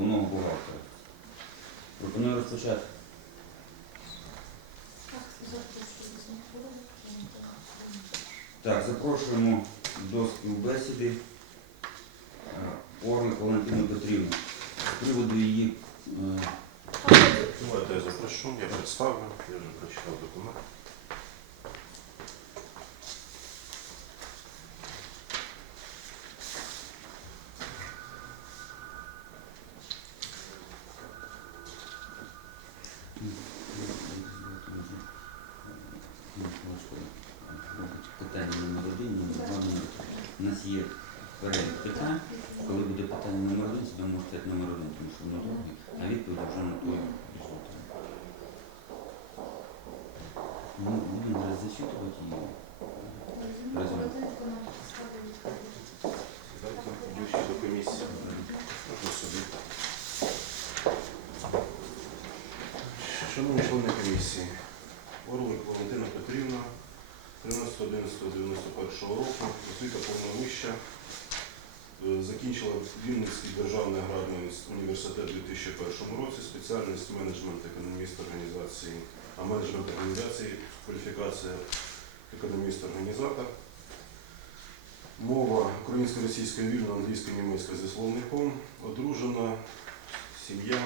головного бухгалтера. Пропоную розпочати. Так, запрошуємо до співбесіди е, Орлик Валентину Петрівну з приводу її Давайте я запрошу, я представлю, я вже прочитав документ. Питання номер один, номер два, номер три. У нас є перелік питань. Коли буде питання номер один, сюди може стати номер один, тому що воно друге, а відповідь вже на той результат. Ну, будемо зараз зачитувати її. До комісії. Шановні члени комісії, Орлик Валентина Петрівна, 13.11.91 року, освіта повна вища, Е, закінчила Вінницький державний аграрний університет у 2001 році, спеціальність менеджмент економіст організації, а менеджмент організації, кваліфікація економіст-організатор. Мова українська, російська вільна, англійська, німецька зі словником, одружена, сім'я,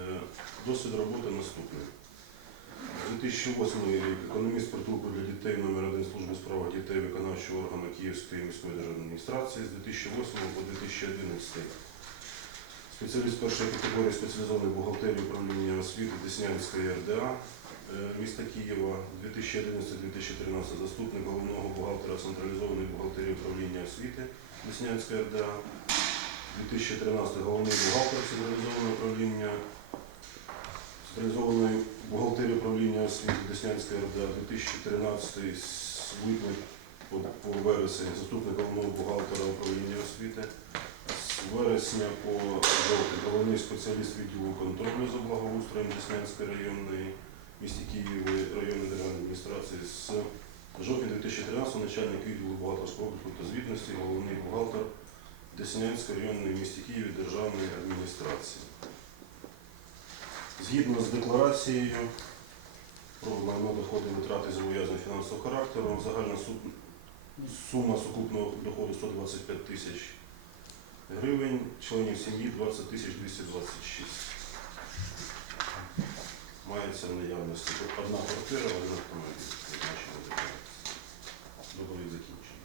Е, досвід роботи наступний. 2008 рік економіст притулку для дітей номер 1 служби у справах дітей виконавчого органу Київської міської державної адміністрації з 2008 по 2011. Спеціаліст першої категорії спеціалізованої бухгалтерії управління освіти Деснянської РДА е, міста Києва 2011-2013 заступник головного бухгалтера централізованої бухгалтерії управління освіти Деснянської РДА 2013 головний бухгалтер централізованого управління централізованої бухгалтерії управління освіти Деснянської РДА 2013 з по, вересень заступник головного з по жовтень головний спеціаліст відділу контролю за благоустроєм Деснянської районної місті Києві районної державної адміністрації з жовтня 2013 начальник відділу обліку та звітності, головний бухгалтер Деснянської районної місті Києві державної адміністрації. Згідно з декларацією про майно доходи витрати зобов'язань фінансового характеру, загальна сума сукупного доходу 125 тисяч гривень, членів сім'ї 20 тисяч 226. Мається в наявності одна квартира, один автомобіль. Договір закінчений.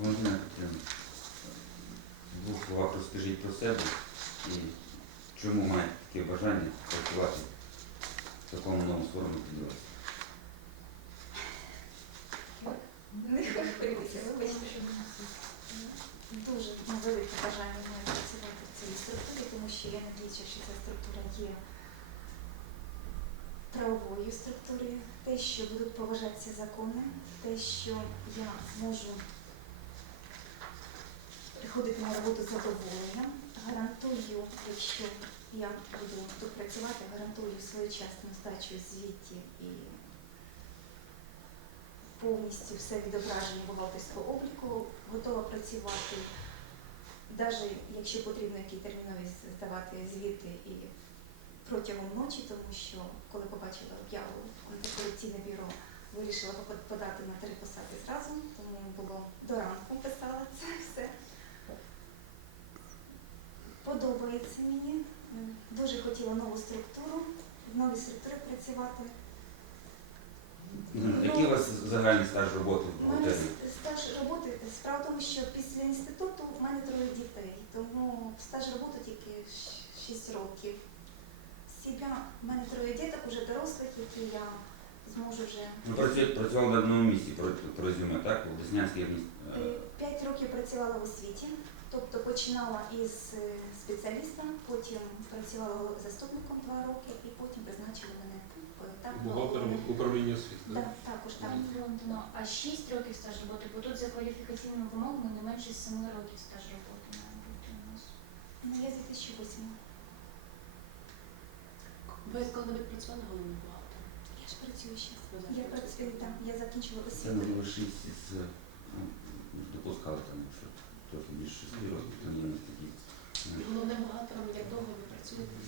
Валентина в двох словах розкажіть про себе і чому маєте таке бажання працювати в такому новому створеному підрозділі. Не хвилюйтеся, вибачте. Дуже велике бажання маю працювати в цій структурі, тому що я надіюся, що ця структура є правовою структурою, те, що будуть поважатися закони, те, що я зможу приходити на роботу з задоволенням, гарантую, якщо я буду тут працювати, гарантую своєчасну здачу звітів і повністю все відображення бухгалтерського обліку, готова працювати, навіть якщо потрібно які термінові здавати звіти і протягом ночі, тому що коли побачила об'яву антикорупційне бюро, вирішила подати на три посади зразу, тому було до ранку писала це все. Подобається мені. Дуже хотіла нову структуру, в новій структурі працювати. Ну, Який у вас загальний стаж роботи в У мене бухгалтерії? стаж роботи, справа в тому, що після інституту в мене троє дітей, тому стаж роботи тільки 6 років. Сім'я, в мене троє діток, вже дорослих, які я зможу вже. Ви працю- працювали на одному місці про, про резюме, так? У Деснянській адміністрації. Е, П'ять років працювала в освіті, тобто починала із е, спеціаліста, потім працювала заступником два роки і потім призначили мене поетапно. Бухгалтером управління освіти. Так, також так. Пані Валентино, а 6 років стаж роботи, бо тут за кваліфікаційними вимогами не менше 7 років стаж роботи має бути у нас. Ну, я з 2008. Ви коли будете працювати головним бухгалтером? Я ж працюю ще. Зараз Я працюю там, я закінчила Це освіту. на ви шість із, ну, допускали там, що трохи більше шести років, то є настільки Абсолютно.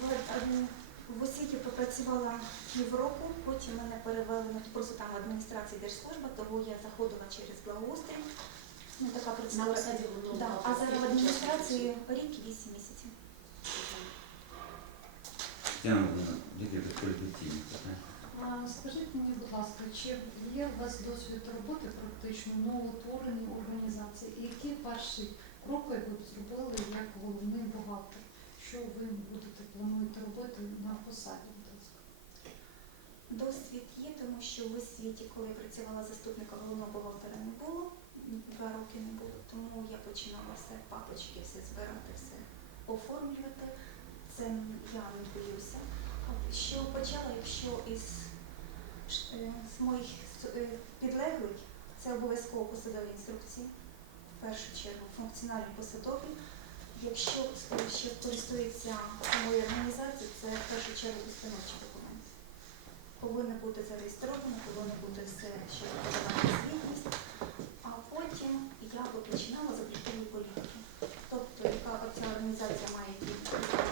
В, адмі- в освіті попрацювала півроку, потім мене перевели ну, просто там в адміністрації держслужба, того я заходила через благоустрій. Ну, така На процедура. Да, а зараз в адміністрації рік і вісім місяців. Тетяна Володимирівна. А, Скажіть мені, будь ласка, чи є у вас досвід роботи практично в новоутвореній організації? І який перший крок ви б зробили як головний бухгалтер? Що ви будете плануєте робити на посаді? Досвід є, тому що в освіті, коли я працювала заступником головного бухгалтера, не було, два роки не було, тому я починала все папочки, все збирати, все оформлювати. Це я не боюся. Що почала, якщо із, е, з моїх е, підлеглих, це обов'язково посадові інструкції, в першу чергу функціональні посадові. Якщо ще користується самою організацією, це в першу чергу установчий документ. повинно бути зареєстровано, повинно бути все, що подавати звітність, а потім я би починала з облікової політики. Тобто, яка ця організація має якісь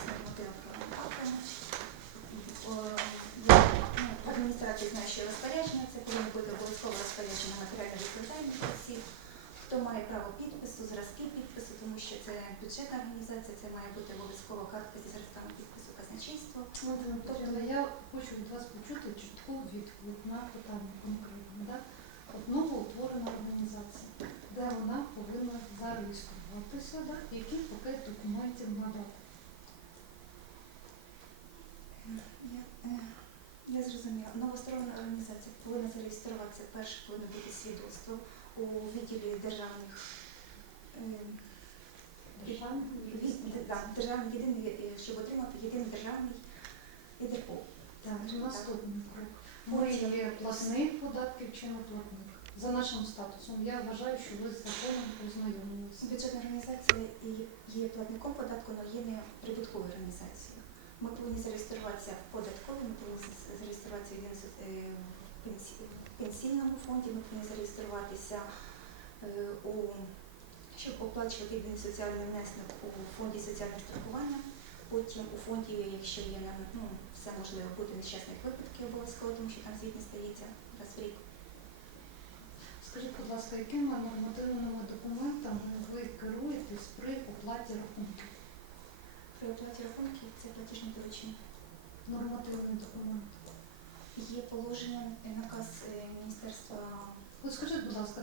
нормативно актами. Я ну, в адміністрації знаю, що розпорядження, це повинно бути обов'язково розпорядження матеріально відповідальних осіб. Хто має право підпису, зразки підпису, тому що це бюджетна організація, це має бути картка зі зразками підпису казначейства. Тобто я хочу від вас почути чітку відповідь на питання конкретне. Да? От новоутворена організація, де вона повинна зареєструватися, да? який пакет документів надати. Я, е, я зрозуміла. Новостворена організація повинна зареєструватися. Перше повинно бути свідоцтво у відділі державних е, від- державний єдиний, е, щоб отримати єдиний державний ІДПО. Так, наступний крок. Ми є платник податків чи не платник. За нашим статусом. Я вважаю, що ви з законом ознайомилися. Бюджетна організація і є платником податку, але є не прибутковою організацією. Ми повинні зареєструватися в податковій, ми повинні зареєструватися в е, в пенсійному фонді, ми повинні зареєструватися е, у щоб оплачувати єдиний соціальний внесок у фонді соціального страхування. Потім у фонді, якщо є ну, все можливо бути нещасних випадків обов'язково, тому що там звітність стається раз в рік. Скажіть, будь ласка, якими нормативними документами ви керуєтесь при оплаті рахунків? При оплаті рахунків це платіжне доручення. Нормативний документ. Є положення наказ е,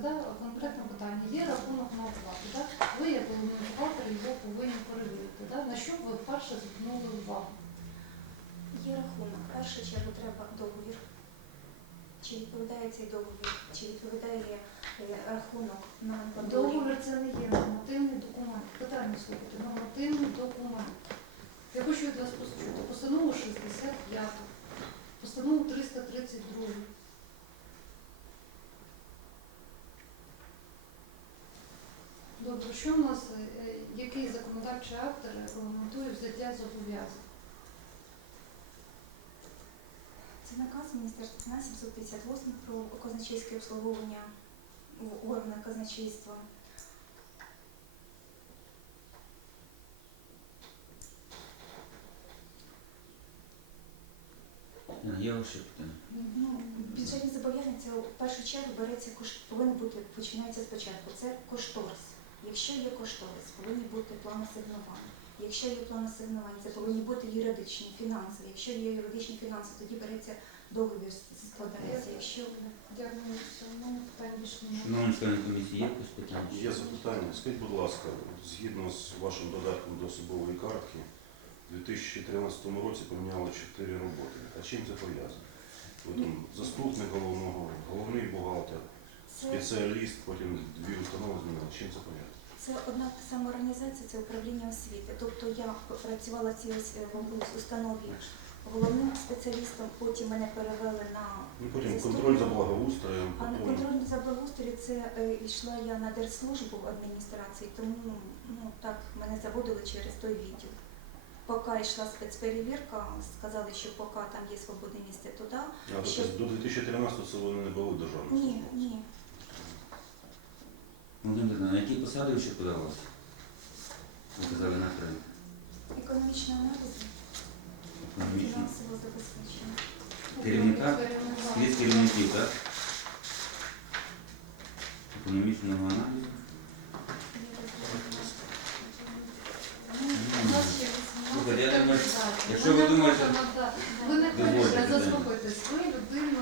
да, конкретне питання. Є рахунок на оплату, да? ви як головний його повинні перевірити. Да? На що ви вперше звернули увагу? Є рахунок. В першу чергу треба договір. Чи відповідає цей договір, чи відповідає е, рахунок на Договір це не є нормативний документ. Питання слухайте, нормативний документ. Я хочу від вас почути постанову 65, постанову 332. Добре, що у нас, е, який законодавчий акт регламентує взяття зобов'язань? Це наказ Міністерства фінансів 758 про казначейське обслуговування в органах казначейства. Є ваше питання? Ну, бюджетні зобов'язання це в першу чергу береться повинен бути починається спочатку. Це кошторис. Якщо є кошторис, повинні бути плани асигнувань. Якщо є план асигнувань, це повинні бути юридичні, фінансові. Якщо є юридичні фінанси, тоді береться договір складається. Якщо Дякую, все, у мене питань більше немає. Шановні члени комісії, є якісь питання? Є запитання. Скажіть, будь ласка, згідно з вашим додатком до особової картки, у 2013 році поміняли 4 роботи. А чим це пов'язано? Ви там заступник головного, головний бухгалтер, спеціаліст, потім дві установи змінили. Чим це пов'язано? Це одна та сама організація, це управління освіти. Тобто я працювала в цій в установі головним спеціалістом, потім мене перевели на Ну, потім Заступник. контроль за благоустроєм, А на потім контроль за благоустрій це е, йшла я на держслужбу в адміністрації, тому ну так мене заводили через той відділ. Поки йшла спецперевірка, сказали, що поки там є свободне місце туди. а, що- тобто до 2013 це вони не були державними Ні, ні. Володимир, на які посади ви ще подавалися? Ви казали на три. Економічна аналізи. Економічна. Фінансово забезпечення. Керівника? Слід керівників, так? Економічного аналізу. Ну, у нас є Слухайте, я 18 думаю, якщо ви не думаєте- ви не хочете заслухайтесь, ви людина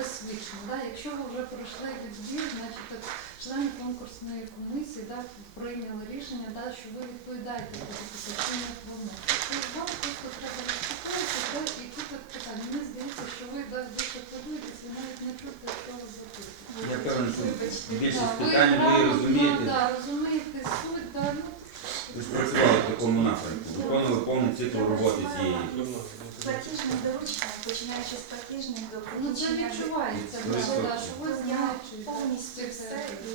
освічена. Да? Якщо ви вже пройшли відбір, значить от члени конкурсної комісії да, прийняли рішення, да, що ви відповідаєте кваліфікаційних вимог. І Вам просто треба розпокоїтися, да, які тут питання. Мені здається, що ви да, дуже хвилюєтесь і навіть не чути, що ви запитуєте. Я певен, що більшість питань ви розумієте суть, да, ну, Ви ж працювали в такому напрямку, цикл роботи цієї. Платіжним дорученням, починаючи з платіжних до Ну це закінчення відчувається, Ну, що ви Я знаєте. повністю все і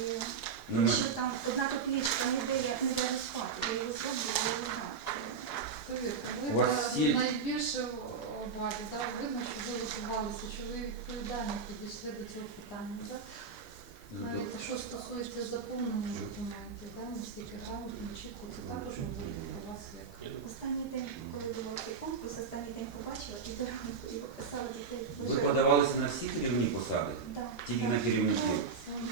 Ну, ми- якщо там одна копійка не йде, як не для розпаду, я його зроблю, я його знаю. Повірте, ви вас всі- найбільше обваді, да, видно, що ви готувалися, що ви відповідально підійшли до цього питання. Да? Навіть що стосується заповнення документів, наскільки грамотно, чітко, це також про вас як. Останній день, коли був цей конкурс, останній день побачила, і писала дітей. Ви подавалися на всі керівні посади, Да, тільки на керівників.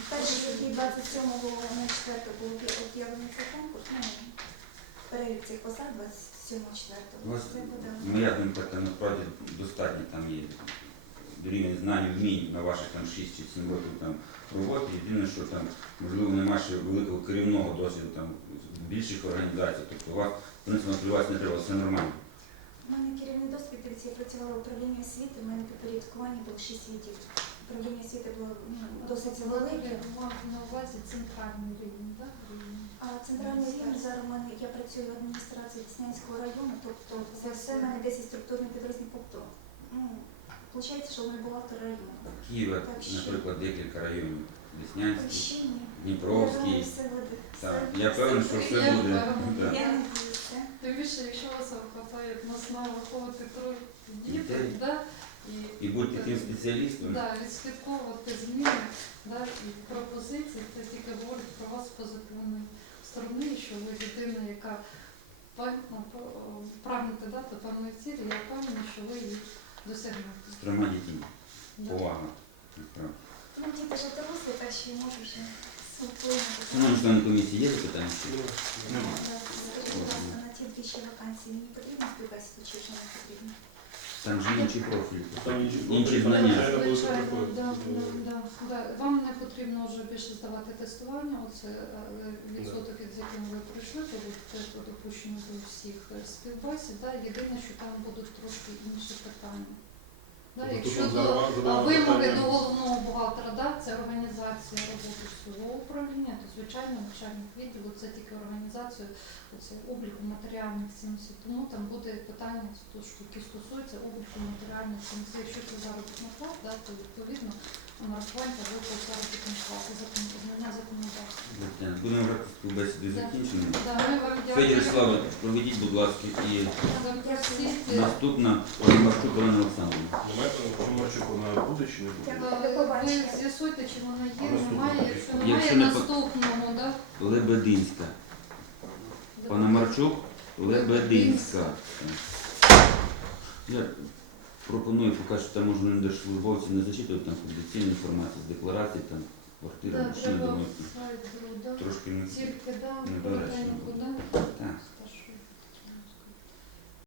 Перший який 27-го на 4 був об'явлений цей конкурс, ну, перелік цих посад 27-4. У вас Це буде. моя насправді достатньо там є рівень знань, вмінь на ваших там 6 чи 7 років там роботи. Єдине, що там можливо немає ще великого керівного досвіду там більших організацій. Тобто у вас в принципі наплювати не треба, все нормально. У мене керівний досвід, дивіться, я працювала в управлінні освіти, у мене підпорядкування було 6 відділів. Управління освіти було ну, досить велике. Мав на увазі центральний рівень, так? А центральний рівень зараз у мене я працюю в адміністрації Деснянського району, тобто це все в мене 10 структурних підрозділів ПОПТО. Ну, Виходить, що вони бухгалтер району. Києва, наприклад, декілька районів. Деснянський, Ще. Дніпровський. Так, я певен, що все буде. Тим більше, якщо вас хватає на основу виховувати троє дітей, да, і І будьте тим спеціалістом. Да, відслідковувати зміни да, і пропозиції, це тільки говорить про вас з позитивної сторони, що ви людина, яка прагнете да, до певної цілі, я впевнена, що ви її досягнете. З трьома дітьми. Повага. Ну, діти ж дорослі, так що я можу ще Ну, Шановні члени комісії, є запитання? Скажіть, будь ласка, на ті дві ще вакансії мені потрібно співбесіду чи вже не потрібно? Там же інші профілі, Там інші Інші знання. Звичайно, да, да, да, да. Вам не потрібно вже більше здавати тестування, оце е, відсоток, з яким ви прийшли, то ви теж допущені до всіх е, співбесід. Да. Єдине, що там будуть трошки інші питання. Да, Тобто якщо тут до задава- а задавати вимоги питання. до головного бухгалтера, да, це організація роботи всього управління, то звичайно начальник відділу це тільки організація оце, обліку матеріальних цінностей. Тому там буде питання, то, що, які стосуються обліку матеріальних цінностей. Якщо це заробітна плата, да, то відповідно Тетяна, Будемо. Да, ми вам Федір. Слава, проведіть, будь ласка, і наступна Ромарчук Олена Олександровна. Немає там, Марчук, вона буде чи не буде? Е. Ви з'ясуйте, чи вона є, немає. Якщо немає Якщо не по- наступного, да? Лебединська. Пономарчук Лебединська. Я пропоную, поки що це можна держслужбовці не зачитувати, там публіційну інформацію з декларації, там квартира, машина. думаю, трошки не, Тільки да, не доречно. Так.